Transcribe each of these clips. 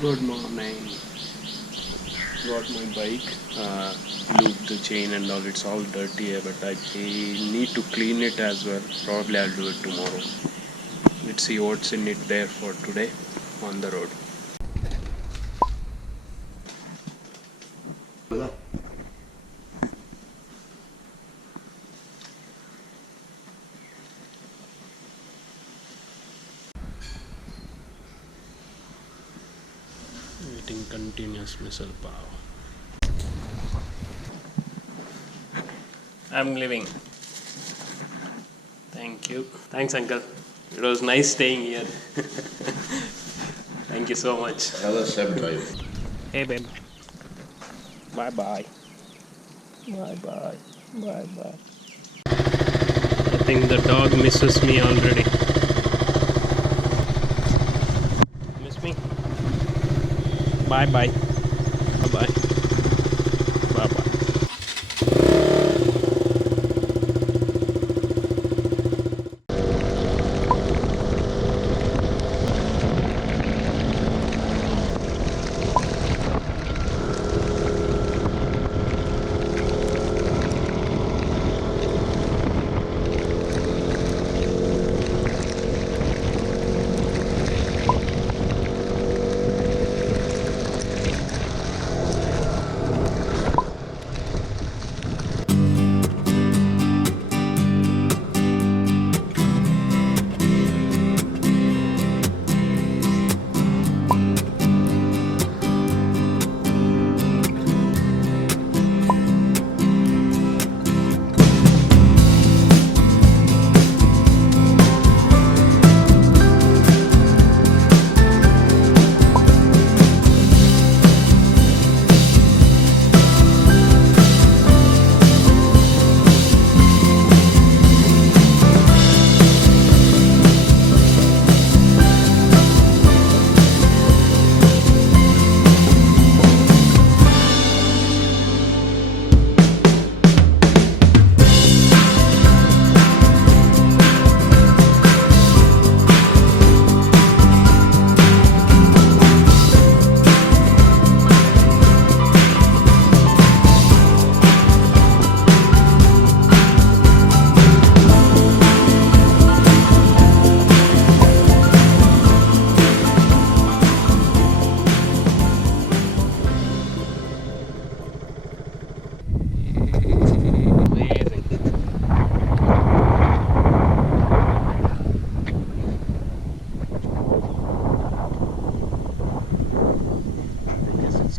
Good morning. Got my bike, looped the chain and all. It's all dirty here, but I need to clean it as well. Probably I'll do it tomorrow. Let's see what's in it there for today on the road. Waiting continuous missile power. I'm leaving. Thank you. Thanks, uncle. It was nice staying here. Thank you so much. Another 7 drive. Hey, babe. Bye bye. Bye bye. Bye bye. I think the dog misses me already. Miss me? Bye bye. Bye bye. Bye bye.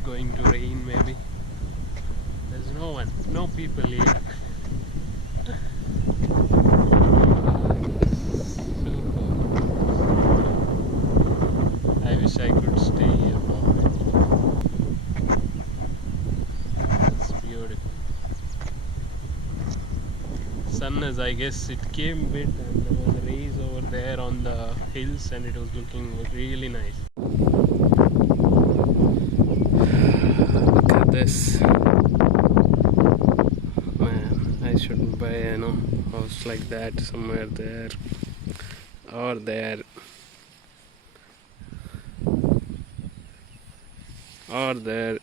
Going to rain maybe. There's no one, no people here. I wish I could stay here more. It's beautiful. Sun is, I guess it came bit and there was rays over there on the hills and it was looking really nice. This man, I should buy a house like that somewhere there or there or there.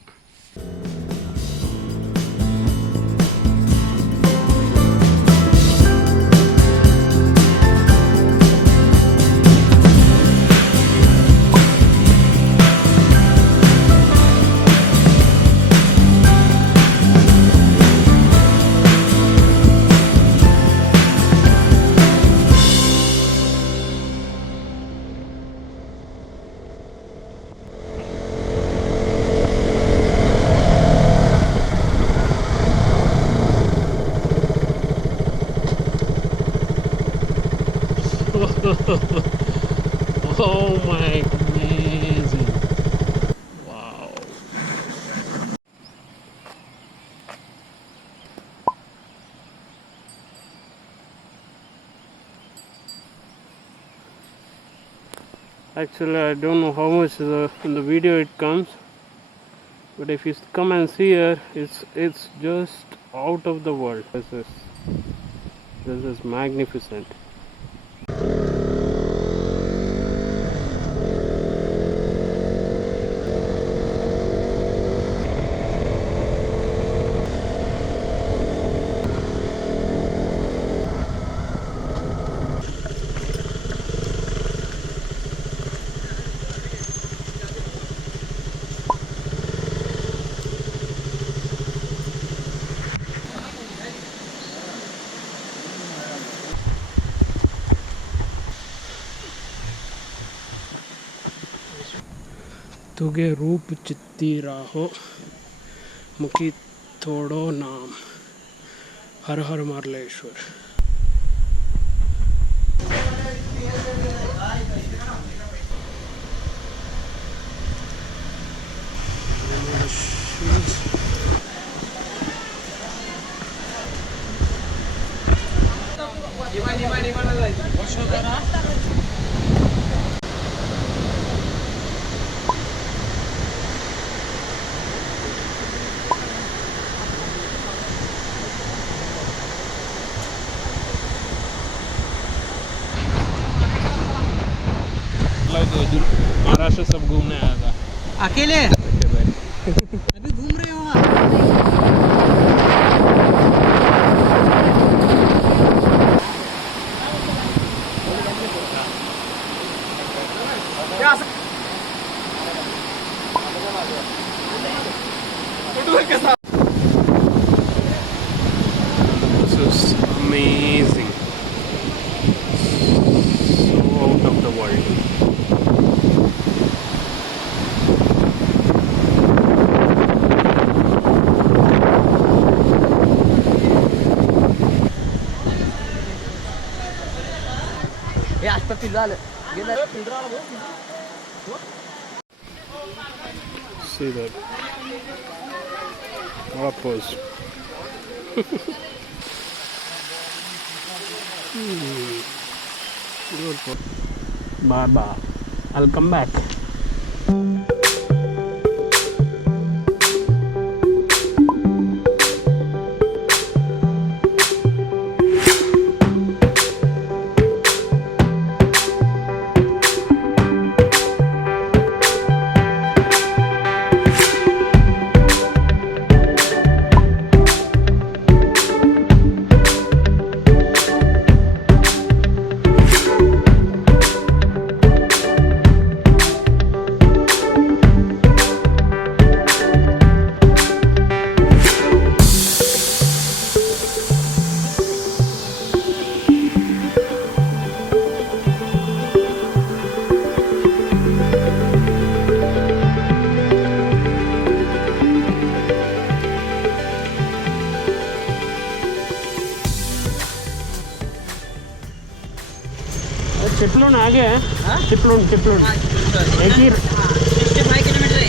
Oh my, amazing. Wow. Actually, I don't know how much in the video it comes, but if you come and see here, it's just out of the world. This is magnificent. तुगे रूप चित्ती राहो मुखी थोड़ो नाम हर हर मार्लेश्वर. महाराष्ट्र सब घूमने आया था अकेले अभी घूम रहे हो आप? This is amazing. So out of the world. See that? What a pose. Good pose. Bye bye. I'll come back. Chiplun आगे है. चिपलून एक ही 65 किलोमीटर है.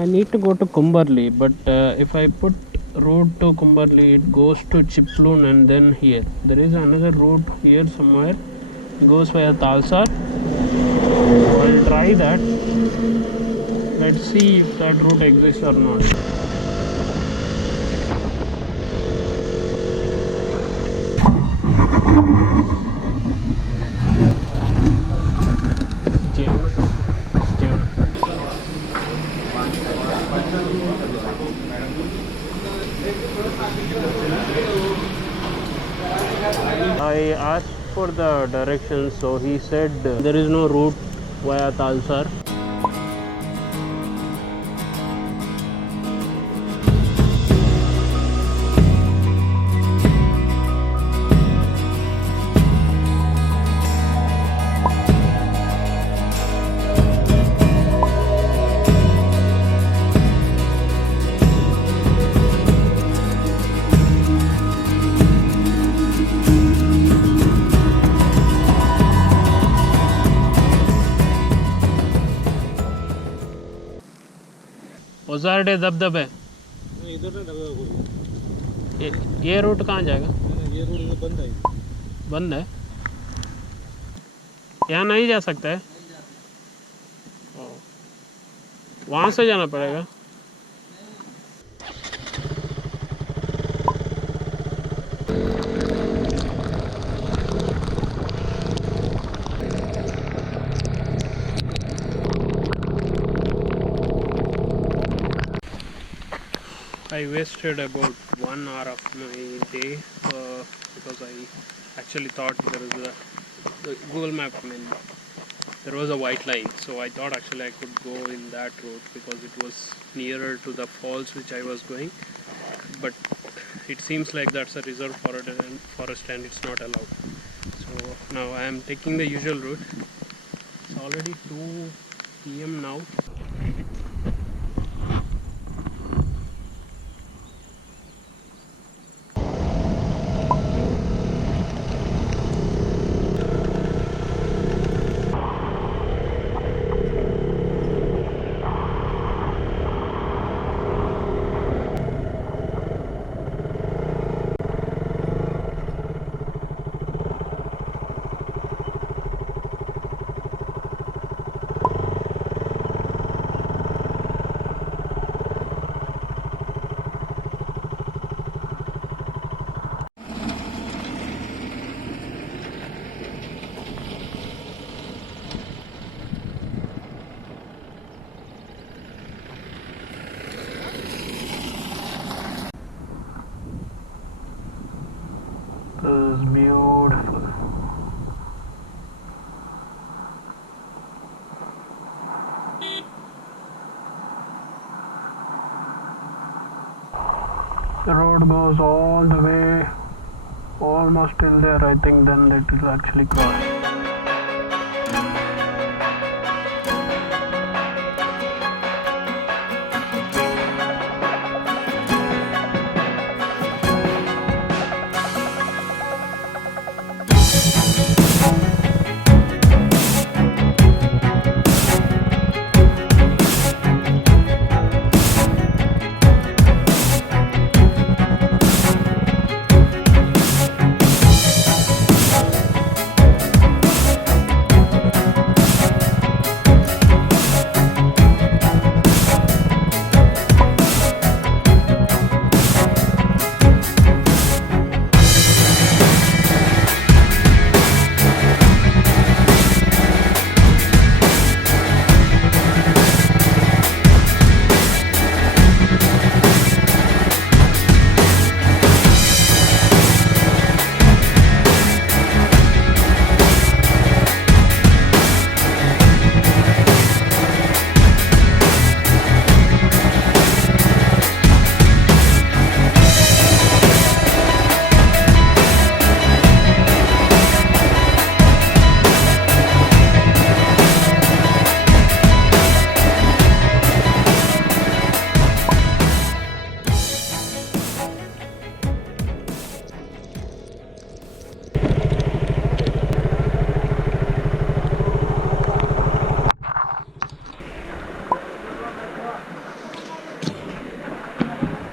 I need to go to Kumbharli, but if I put road to Kumbharli, it goes to Chiploon and then here. There is another road here somewhere. It goes via Talsar. I'll try that. Let's see if that route exists or not. I asked for the directions, so he said there is no route via Talsar. ओजार्डे दबदबे इधर ना दबदबा ये root कहाँ जाएगा? ये root बंद है. बंद है. यहाँ नहीं जा सकता है. वहाँ से जाना पड़ेगा. I wasted about 1 hour of my day because I actually thought there was the Google Map. I mean, there was a white line, so I thought actually I could go in that route because it was nearer to the falls which I was going. But it seems like that's a reserve forest and it's not allowed. So now I am taking the usual route. It's already 2 p.m. now. This is beautiful. The road goes all the way, almost till there. I think then it will actually cross.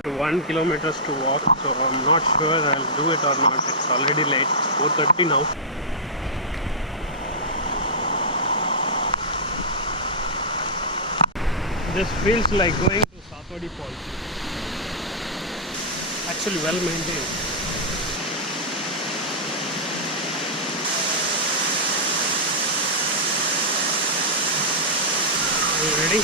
To 1 kilometers to walk, so I'm not sure I'll do it or not. It's already late, 4:30 now. This feels like going to Charmadi Falls. Actually well maintained. Are you ready?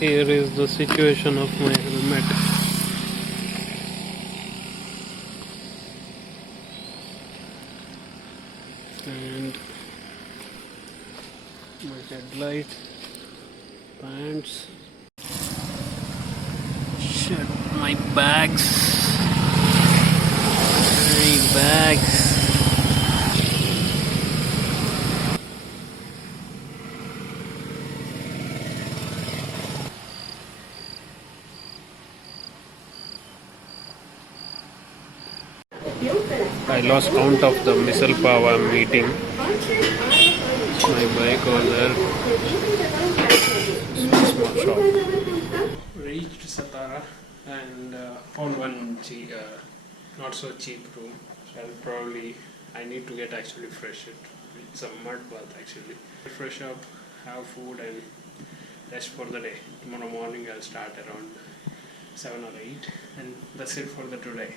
Here is the situation of my helmet. And my headlight, pants, shit, my bags. I lost count of the missile pav I'm eating. My bike over there. Small shop. Reached Satara and found one not so cheap room. So I need to get actually fresh. It's a mud bath actually. Fresh up, have food and rest for the day. Tomorrow morning I'll start around 7 or 8 and that's it for the today.